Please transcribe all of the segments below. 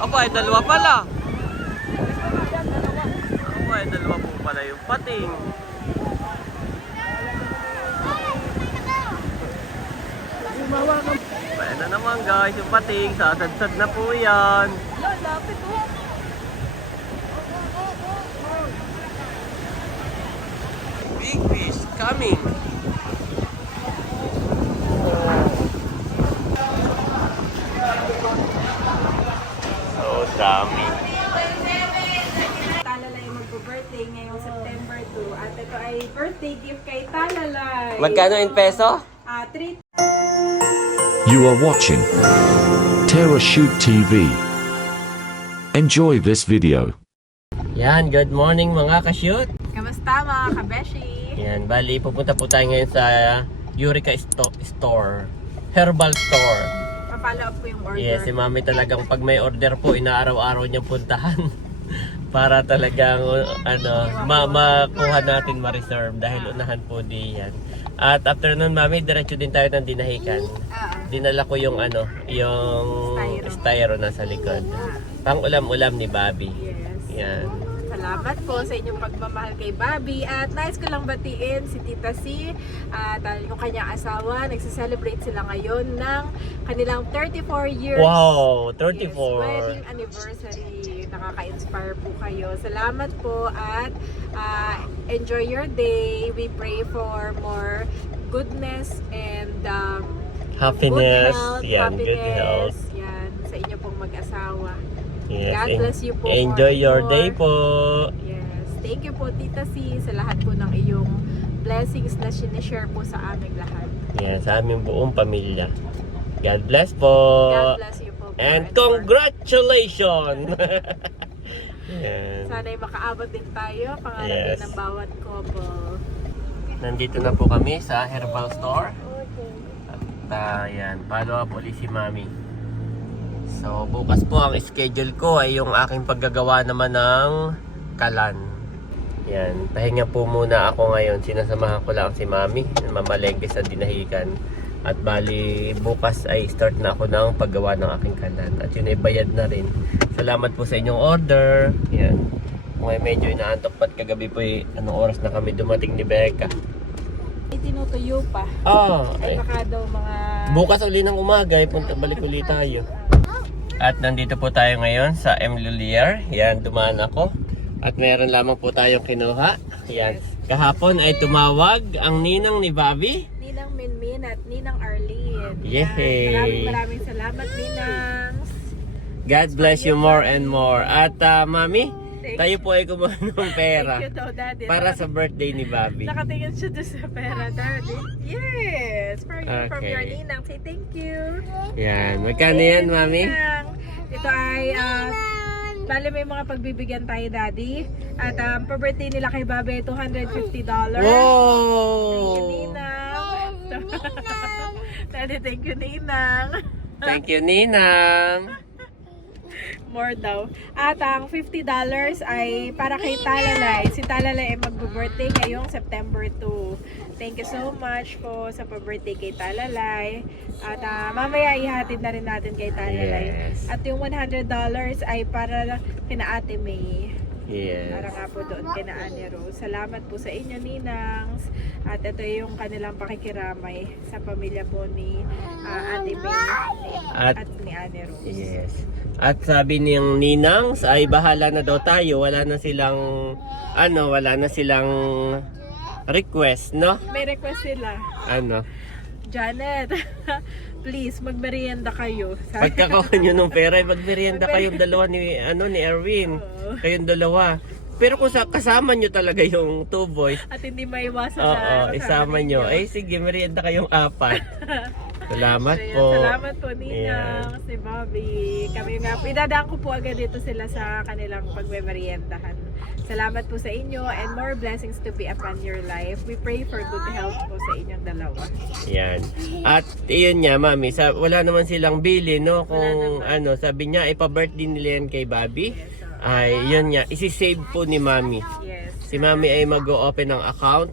Aba, ay dalawa pala. Aba, ay dalawa po pala yung pating. Ayan na naman guys, yung pating. Sasadsad na po yan. Lapit po. Big fish coming. So dami. Talalay magbo-birthday ngayong September 2 at ito ay birthday gift kay Talalay. Magkano in peso? 3 You are watching Terra Shoot TV. Enjoy this video. Yan, good morning mga ka-shoot. Kamusta mga kabeshi? Yan, bali pupunta po tayo ngayon sa Eureka Store. Herbal Store. Pa-follow up po yung order. Yes, si Mami talagang pag may order po, inaaraw-araw niyang puntahan. Para talagang makuha natin ma-reserve dahil unahan po diyan. At after nun, Mami, diretso din tayo ng dinahikan. Dinala ko yung yung styro nasa likod. Pang ulam-ulam ni Bobby. Yes. Yan. Salamat po sa inyong pagmamahal kay Bobby. At nais ko lang batiin si Tita C at yung kanyang asawa. Nagsa-celebrate sila ngayon ng kanilang 34 years. Wow, 34. Yes, wedding anniversary. Nakaka-inspire po kayo. Salamat po at enjoy your day. We pray for more goodness and Happiness. good health, Yan, good health. Yan, sa inyo pong mag-asawa. Yes. God bless you po. Enjoy more and your more. day po. Yes. Thank you po Tita C sa lahat po ng iyong blessings na sinishare po sa aming lahat. Yan, sa aming buong pamilya. God bless po. God bless you po. And more. congratulations! Yan. Sana'y makaabot din tayo. Pangarap Yes. din ng bawat couple. Nandito na po kami sa Herbal Store. At yan, follow up ulit si Mami. So bukas po ang schedule ko ay yung aking paggagawa naman ng kalan. Yan, pahinga po muna ako ngayon. Sinasamahan ko lang si Mami, mamalengke sa dinahikan. At bali bukas ay start na ako ng paggawa ng aking kalan. At yun ay bayad na rin. Salamat po sa inyong order. Yan. Kung ay medyo inaantok pat kagabi po anong oras na kami dumating ni Becca. Itinutuyo pa. Ay Ay baka daw mga... bukas uli ng umaga, balik uli tayo. At nandito po tayo ngayon sa M. Lulier. Yan, dumaan ako. At meron lamang po tayong kinuha. Yan. Kahapon ay tumawag ang ninang ni Bobby. Ninang Minmin at Ninang Arlene. Yay! Maraming salamat Ninang. God bless you more and more. At Mami, tayo po ay kumuha ng pera Thank you daw, Daddy. para sa birthday ni Bobby. Nakatingin siya doon sa pera, Daddy. Yes! From Okay. your Ninang. Say thank you. Yan. Magkano yan, Mami? Ninang. Ito ay... bali may mga pagbibigyan tayo, Daddy. At per-birthday nila kay Bobby, $250. Wow! Thank you, Ninang. Daddy, thank you, Ninang. Thank you, Ninang. More daw. At ang $50 ay para kay Talalay. Si Talalay ay magbo-birthday ngayong September 2. Thank you so much po sa pa-birthday kay Talalay. At mamaya ihatid na rin natin kay Talalay. Yes. At yung $100 ay para kina Ate May. Yes. Para nga po doon kina Ate Rose. Salamat po sa inyo, Ninangs. At ito yung kanilang pakikiramay sa pamilya po ni Ate May at ni Ate Rose. Yes. At sabi niyang ninangs ay bahala na daw tayo. Wala na silang request, no? May request sila. Ano? Janet, please magmerienda kayo. Pagkakawa nyo ng pera, magmerienda kayong dalawa ni Erwin. Oo. Kayong dalawa. Pero kung kasama nyo talaga yung two boys, At hindi maiwasan oo, na isama nyo. Ay sige, merienda kayong apat. Salamat po. Salamat po, Ninang, si Bobby. Kami nga, idadaan ko po agad dito sila sa kanilang pagmemeriendahan. Salamat po sa inyo and more blessings to be upon your life. We pray for good health po sa inyong dalawa. Yan. At iyon niya, Mami, wala naman silang bili, no? Kung sabi niya, ipa-birthday nila yan kay Bobby. Ay, yun niya, isi-save po ni Mami. Yes. Si Mami ay mag-o-open ng account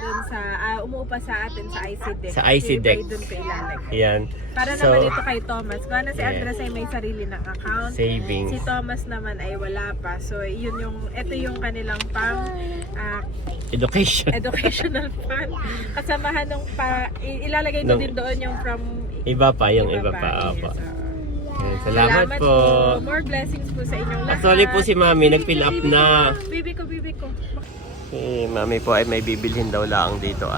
Doon umuupa sa atin sa IC deck. Sa IC deck. Doon pa ilalagay. Ayan. Para So, naman ito kay Thomas. Kung ano si yeah. Andres ay may sarili ng account. Savings. Si Thomas naman ay wala pa. So, ito yung kanilang Education. educational fund. Kasamahan nung ilalagay mo din doon yung from Iba pa, yung iba pa. Opo. Yes, Ayan, salamat po. More blessings po sa inyong lahat. Actually po si Mami, nag-fill up na. Bibi ko. Si Mami po ay may bibilhin daw lang dito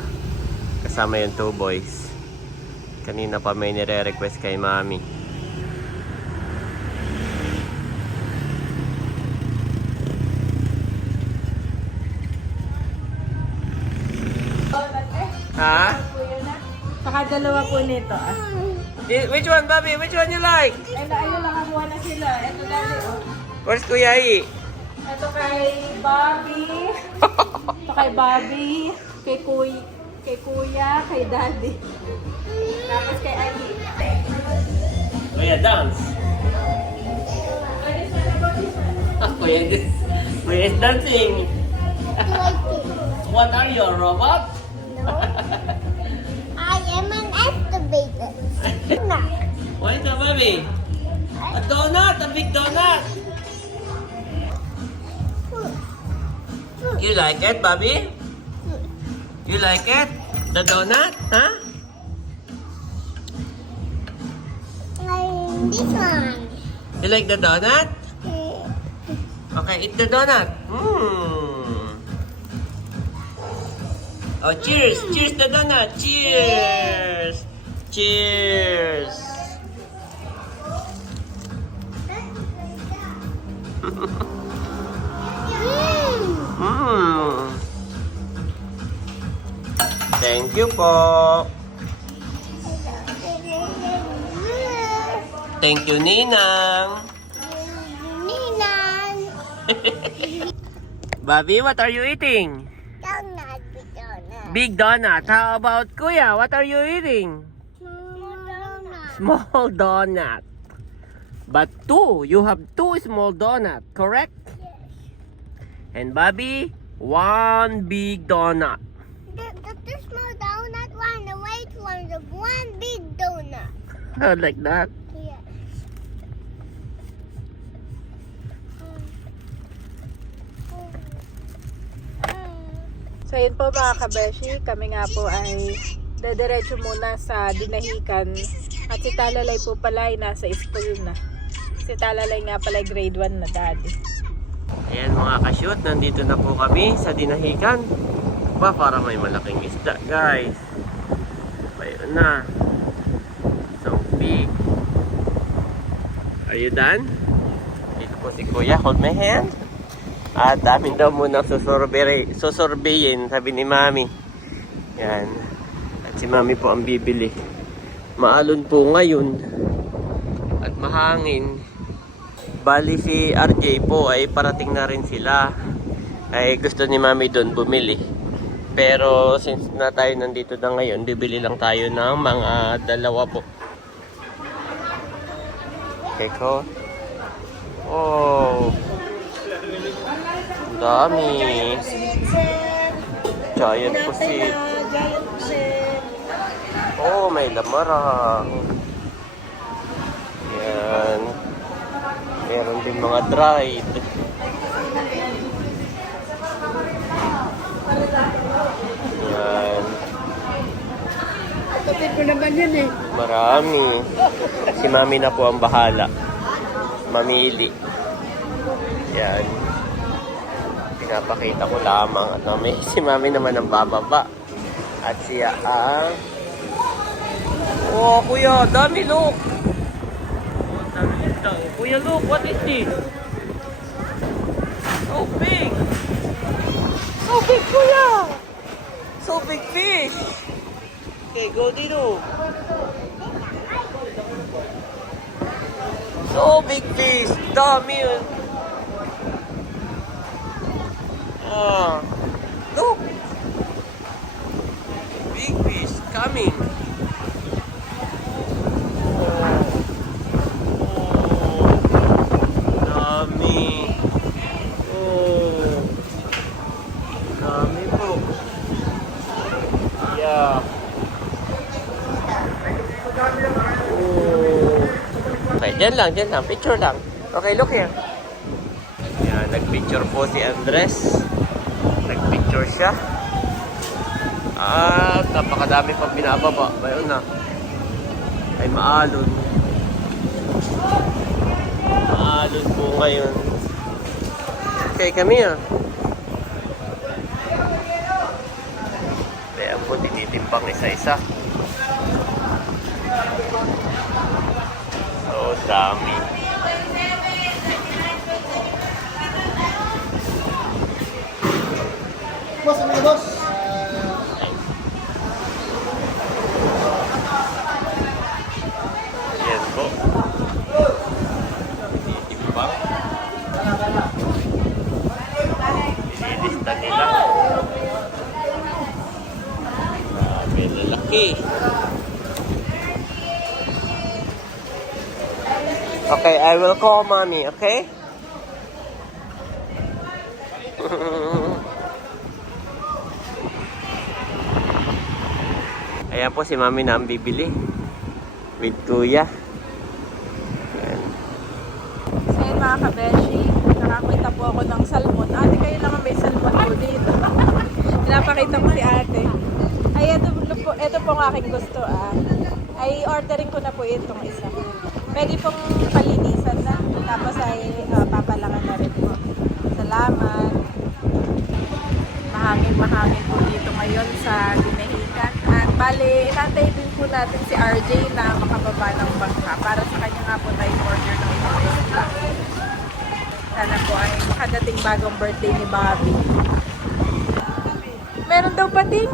Kasama yung 2 boys. Kanina pa may nire-request kay Mami. Ha? Saka dalawa po nito Which one, Bobby? Which one you like? Ayun, nakakuha na sila. Ito dali, Where's Kuya I? Ito kay Bobby. Kay Kuya, kay Daddy. Tapos kay Ali. Kuya, dance. Kuya is dancing. What are you, a robot? I am an excavator. What is that, Bobby? A donut, a big donut. You like it, Bobby? You like it? The donut, huh? This one. You like the donut? Okay, eat the donut. Oh, cheers! Cheers the donut! Cheers! Cheers! Thank you po. Thank you, Ninang. Ninan. Bobby, what are you eating? Donut, big donut. Big donut. How about Kuya? What are you eating? Donut. Small donut. But 2. You have 2 small donut, correct? And Bobby, 1 big donut. The small donut one, the white one, the one big donut. Like that. Yes. So yun po mga kabeshi, kami nga po ay dediretso muna sa Dinahican. At si Talalay po pala ay nasa school na. Si Talalay nga pala ay grade 1 na, Daddy. Ayan mga ka-shoot, nandito na po kami sa Dinahican. Para may malaking isda, guys. Ayun na. So big. Are you done? Dito po si Kuya, hold my hand. At amin daw muna susurveyin, sabi ni Mami. Yan. At si Mami po ang bibili. Maalon po ngayon. At mahangin. Bali si RJ po ay parating na rin sila. Ay gusto ni Mami doon bumili. Pero since na tayo nandito na ngayon, bibili lang tayo ng mga 2 po. Okay ko. Oh. Ang dami. Giant pusit. Oh, may lamarang. Yan. Meron din mga dried. Yan. Kapit ko naman yun eh. Marami. Si Mami na po ang bahala. Mamili. Yan. Pinapakita ko lamang. Si Mami naman ang bababa. At siya ang... Oh, Kuya, dami look. Oh, dami isda. Kuya, look, what is this? So big. So big, Kuya. So big fish. Okay, go dito. So big fish. Dami yun. Oh, look. Big fish coming. Dami. Oh. Dami po. Diyan lang. Picture lang. Okay, look here. Yan, nagpicture po si Andres. Nagpicture siya. At napakadami pang binababa. Ayun na. Ay maalon. Maalon po ngayon. Okay, kami Kaya po tinitimbang isa-isa. So, dami. Boss, ano yung boss? Yan po. Tinitimbang. Nililista nila. May lalaki. Okay, I will call mommy, okay? Ayan po si mami na ang bibili. With kuya. Ayan. So yun mga kabeshi, nakakita po ako ng salmon. Ate, kayo naman may salmon po dito. Pinapakita ko si ate. Ay, ito po ang aking gusto Ay, ordering ko na po itong isa. Pwede pong palinisan na. Tapos ay papalangan na rin po. Salamat. Mahangin po dito ngayon sa Dinahican. At bali, inantay din po natin si RJ na makababa ng bangka para sa kanya nga po tayo order ng ibang isla. Sana po ay makadating bagong birthday ni Bobby. Meron daw pating.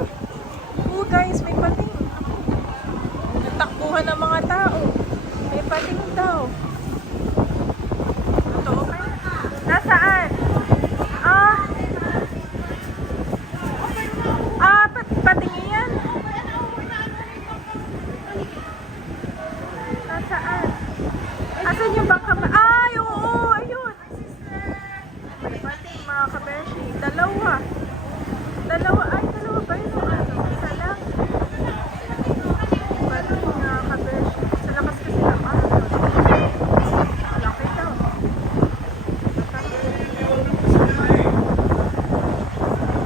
Oh guys, may pating. Natakbuhan ng mga tao. May pating daw. Totoo kaya? Nasaan? Pating yan. Nasaan? Asan yung bangka? Ay, oo, ayun. May pating mga kabeshi. Dalawa ba yun? Isa lang. Pating mga kabeshi. Sa lakas kasi ng laki daw.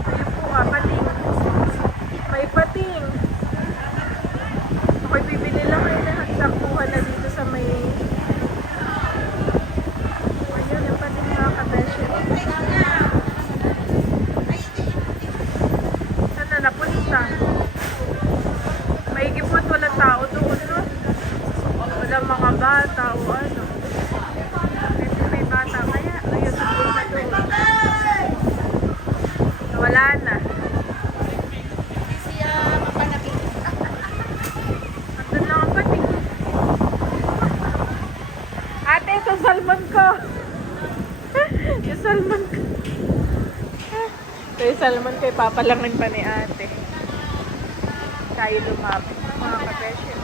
Ayun po nga, pating. May pating. Ako'y bibili lang kayo na nagtakuha na dito sa may... Ayun, yung pating mga kabeshi. Saan na napunta? May gipot, walang tao doon, no? Walang mga bata o ano. May bata kaya. Ayun, napunta doon. Wala na. Andun lang ang pating. Ate, ito salmon ko. Yung salmon ko. Ito yung salmon ko. Ipapalangin pa ni ate. Tayo lumapit. Mga kapesyo.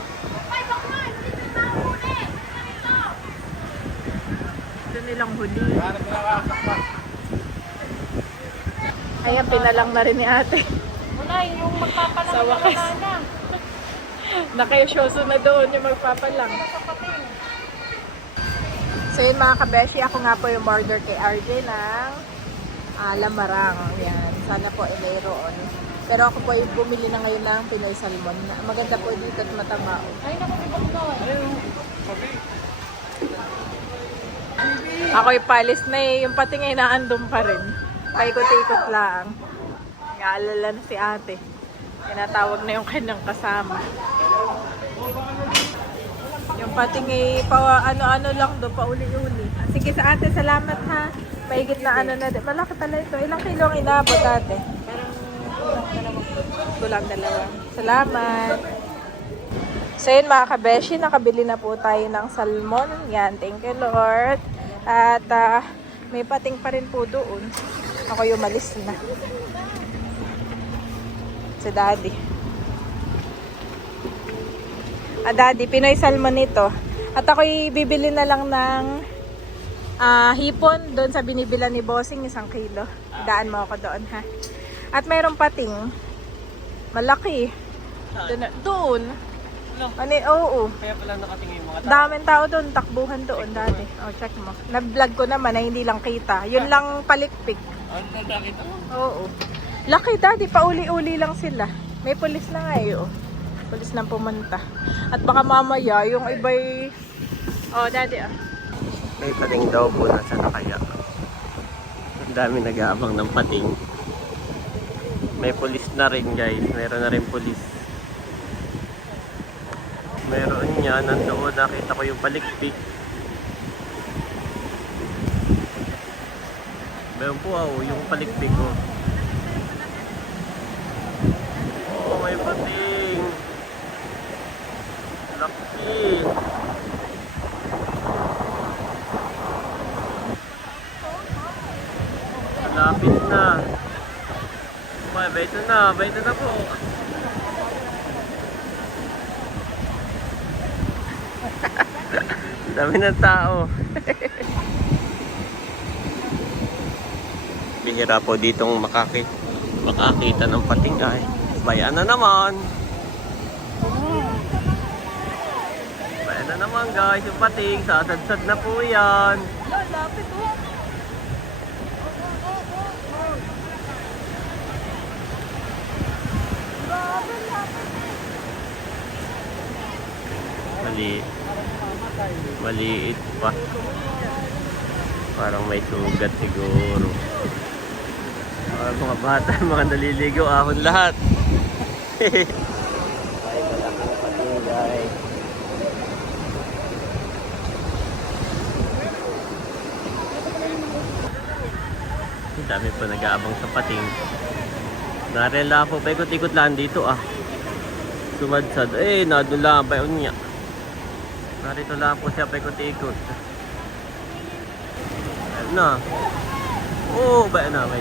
Ito nilang huli. Ayan, pinalang na rin ni ate. Unay, yung magpapalang Sa wakas. na. Nakayosyoso na doon yung magpapalang. So yun mga kabeshi, ako nga po yung order kay RJ ng lamarang. Yan. Sana po mayroon. Pero ako po yung bumili na ngayon ng Pinoy Salmon. Maganda po dito at matamao. Ay, naku, ibang doon. Ako ipalis na yung pating ay naandun pa rin. Paikot-ikot lang. Naalala na si ate. Tinatawag na yung kanyang kasama. Yung pating ay ano-ano lang do, pauli-uli. Sige sa ate, salamat ha. Mahigit na ano na din. Malaki pala ito. Ilang kilo ang inabot ate? Kulang dalawa. Salamat. So yun mga kabeshi, nakabili na po tayo ng salmon. Yan, thank you Lord. At may pating pa rin po doon. Ako yung malis na. Si Daddy. Daddy, Pinoy salmon ito. At ako'y bibili na lang ng hipon doon sa binibilan ni Bossing, 1 kilo. Daan mo ako doon ha. At mayroong pating. Malaki. Doon. Oo. Kaya pala nakatingin yung mga tao. Daming tao doon, takbuhan doon dati. Oh, check mo. Na-vlog ko naman na hindi lang kita. Yun lang palikpik. Ano nakita mo? Oo. Laki daddy, pauli-uli lang sila. May pulis na nga eh, oh. Pulis na pumunta. At baka mamaya, yung iba'y... Oh, daddy, ah. May pating daw po nasa nakaya. Ang dami nag-aabang ng pating. May pulis na rin guys. Meron na rin pulis. Meron niya. Nandoon nakita ko yung palikpik. Meron po yung palikpik ko. Oh, may pating. Laki. Malapit na. Ito na po. Dami ng tao. Bihira po ditong makakita ng pating ay. Bayan na naman. Bayan na naman guys, yung pating. Sasadsad na po yan. Lapit, oh. Maliit pa. Parang may sugat siguro. Mga bata, mga naliligo, ahon lahat. Ay, malaking pating guys. Ang dami pa nag-aabang sa pating. Narela po, paikot-ikot lang dito ah. Sumadsad. Nadun lang ba yun niya. Narito lang po siya paikot-ikot. Ayun na. Ba na may.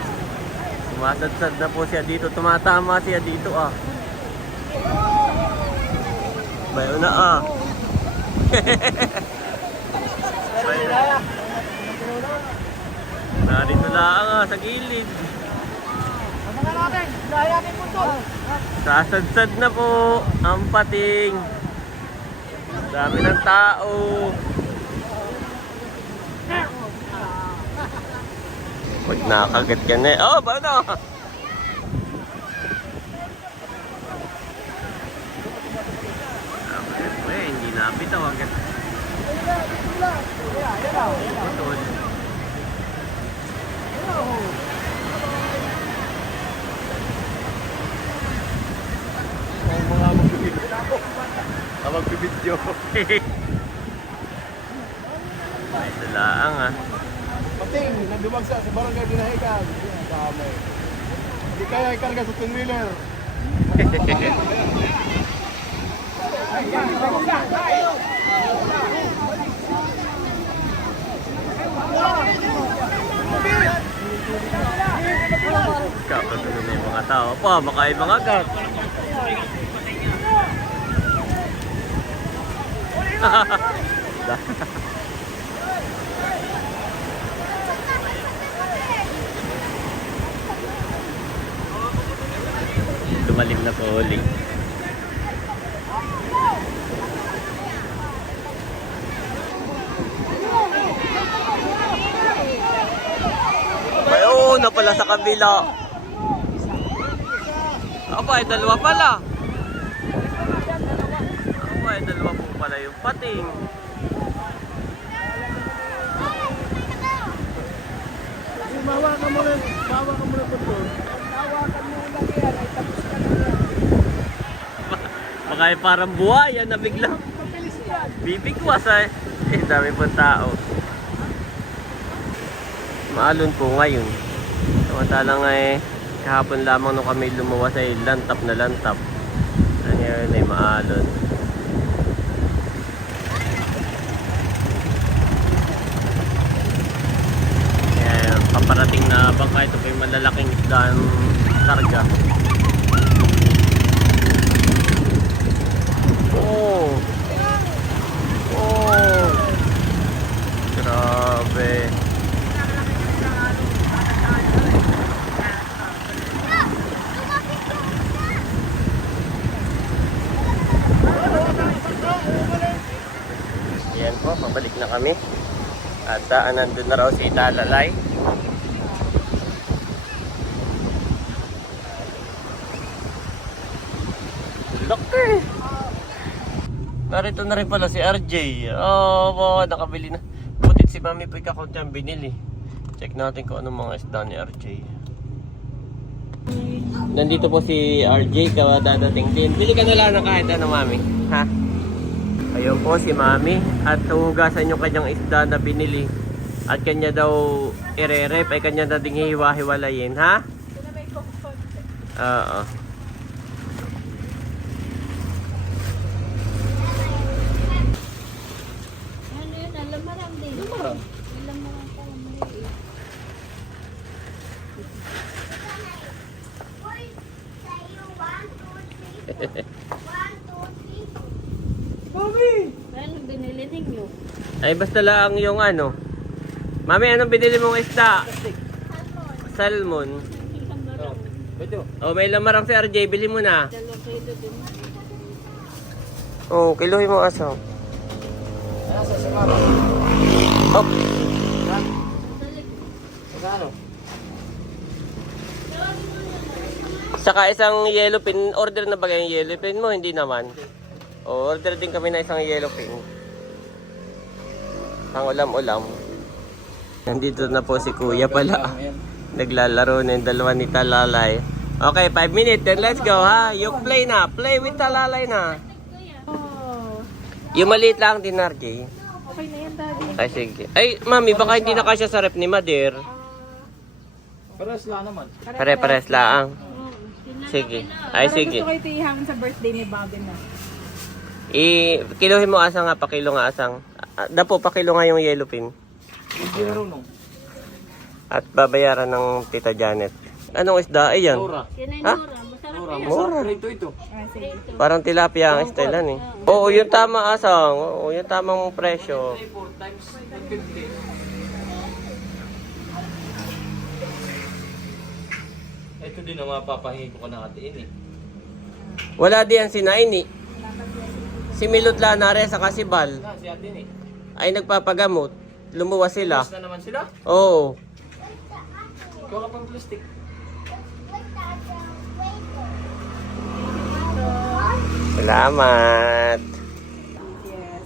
Sumasadsad na po siya dito. Tumatama siya dito ah. Bayo na ah. Bayo na. Narito lang ah, sa gilid. Sasadsad na po ang pating. Dami ng tao. Pag nakagat ka na ba na? Hindi napit ako agad. Putol. Magbibidyo. Ay, dalaang ah. Pating, nandumagsa sa barangay Binahigan. Dami. Hindi kaya ikarga sa twin-wheeler. Kapatuloy na yung mga tao. Makaibang agad. Lumalim na po ulit. Na pala sa kabila. Dalawa pala. Dalawa po pala yung pating. Bawa ka muna po doon. Baka parang buhaya na biglang bibigwas ay. Dami pong tao. Maalon po ngayon. Samantalang kahapon lamang nung kami lumuwas ay lantap na lantap. Ngayon ay maalon. Paparating na bangka, ito pa yung malalaking isdaan karga. Grabe. kami. At nandun na raw si Talalay. Laki! Narito na rin pala si RJ. Oh, nakabili na. Butit si Mami po ikakount niya binili. Check natin kung anong mga isda ni RJ. Nandito po si RJ, dadating din. Bili ka na lang ng kahit ano, Mami. Ha? Ayun po si Mami. At hugasan yung kanyang isda na binili. At kanya daw ire-rep. Ay kanya na ding hiwa-hiwalayin. Ha? Oo. Ano yun? Alam marang din. Alam marang pala maliit. Ano binili ninyo? Ay basta lang yung ano. Mami, anong binili mong isda? Salmon. Ilang marang. Oh, may lamarang si RJ. Bili mo na. 2 kilo din. Oh, kiluhin mo aso. Nasa sa mama. Oh, Magkano? saka isang yellow pin. Order na ba yung yellow pin mo? Hindi naman. Oh, order din kami na isang yellow pin. Ang ulam-ulam. Nandito na po si Kuya pala. Naglalaro na yung dalawa ni Talalay. Okay, 5 minutes. Then let's go ha. You play na. Play with Talalay na. Oh, Yung maliit lang din, RJ. okay na yan, Daddy. Ay, sige. Ay, Mami, baka hindi na kasya sa rep ni Madir. Pares lang naman. Pare-pares lang. Sige. Ay, Pero sige. gusto ko ito ihangin sa birthday ni Bobby na. Kiluhin mo asang nga, pakilo nga asang. Dapo, pakilo nga yung yellow pin. Hindi marunong. At babayaran ng Tita Janet. Anong isda? Ayan. Tora. Kinenura. Masarap Tora. yan. Mura. Ito. Ah, sige. Parang tilapia ang estelan eh. Oo, yung tama asang. Oo, yung tamang presyo. 4 times 150. Ito din ang mapapahingi ko kanahatiin eh. Wala din ang sinaini. Si Milot Lanare sa Kasibal Si atin eh. ay nagpapagamot. Lumuwas sila. Tapos na naman sila. Oo. Ikaw ka pang plastic. Salamat. Yes.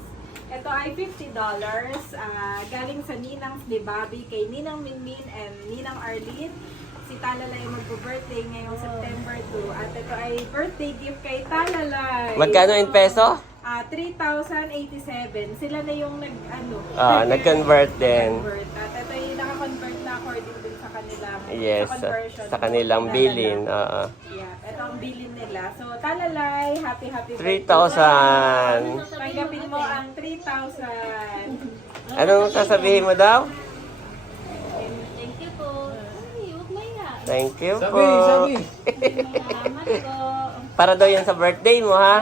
Ito ay $50. Galing sa Ninang's ni Bobby kay Ninang Minmin and Ninang Arlene. Si Talalay magpo-birthday ngayong September 2. At ito ay birthday gift kay Talalay. Magkano in peso? 3,087. Sila na yung Nag-convert din. convert. At ito ay naka-convert na according din sa kanilang Yes, sa conversion. sa kanilang Nila bilin. na. Oo. Yeah, ito ang bilin nila. So, Talalay, happy 3,000. Tanggapin mo ang 3,000. Anong sasabihin mo daw? Thank you po. Ay, huwag maya. Thank you po. Sabi. Salamat po. Para daw yan sa birthday mo, ha?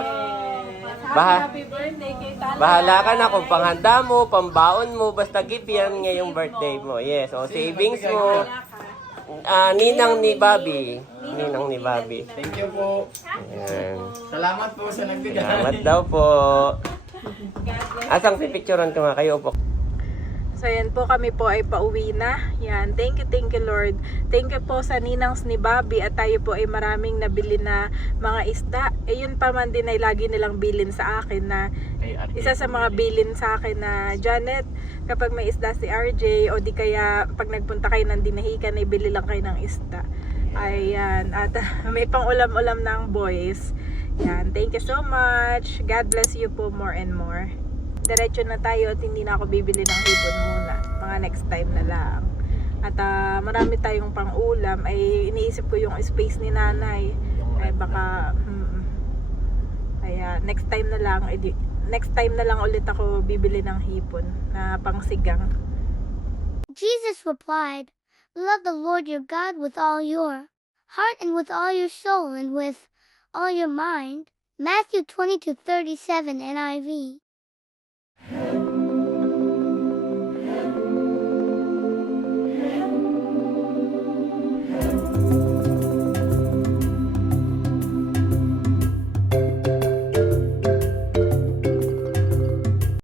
Happy birthday kay Talalay. Bahala ka na kung panghanda mo, pambaon mo, basta gift yan ngayong birthday mo. Yes, o savings mo. Ninang ni Bobby. Ninang ni Bobby. Thank you po. Ayan. Salamat po sa nagbigay. Salamat daw po. Asang pipicturean ko nga kayo po. So yan po, kami po ay pauwi na. Yan, thank you Lord. Thank you po sa Ninangs ni Bobby at tayo po ay maraming nabili na mga isda. Yun pa man din ay lagi nilang bilin sa akin na isa sa mga bilin sa akin na Janet, kapag may isda si RJ o di kaya pag nagpunta kayo ng Dinahican ay bili lang kayo ng isda. Ayan, at may pang ulam-ulam na ang boys. Yan, thank you so much. God bless you po more and more. Diretso na tayo at hindi na ako bibili ng hipon muna. Mga next time na lang. At marami tayong pang ulam. Ay iniisip ko yung space ni nanay. Ay baka kaya next time na lang ulit ako bibili ng hipon na pang sigang. Jesus replied, "Love the Lord your God with all your heart and with all your soul and with all your mind." Matthew 20:37 NIV.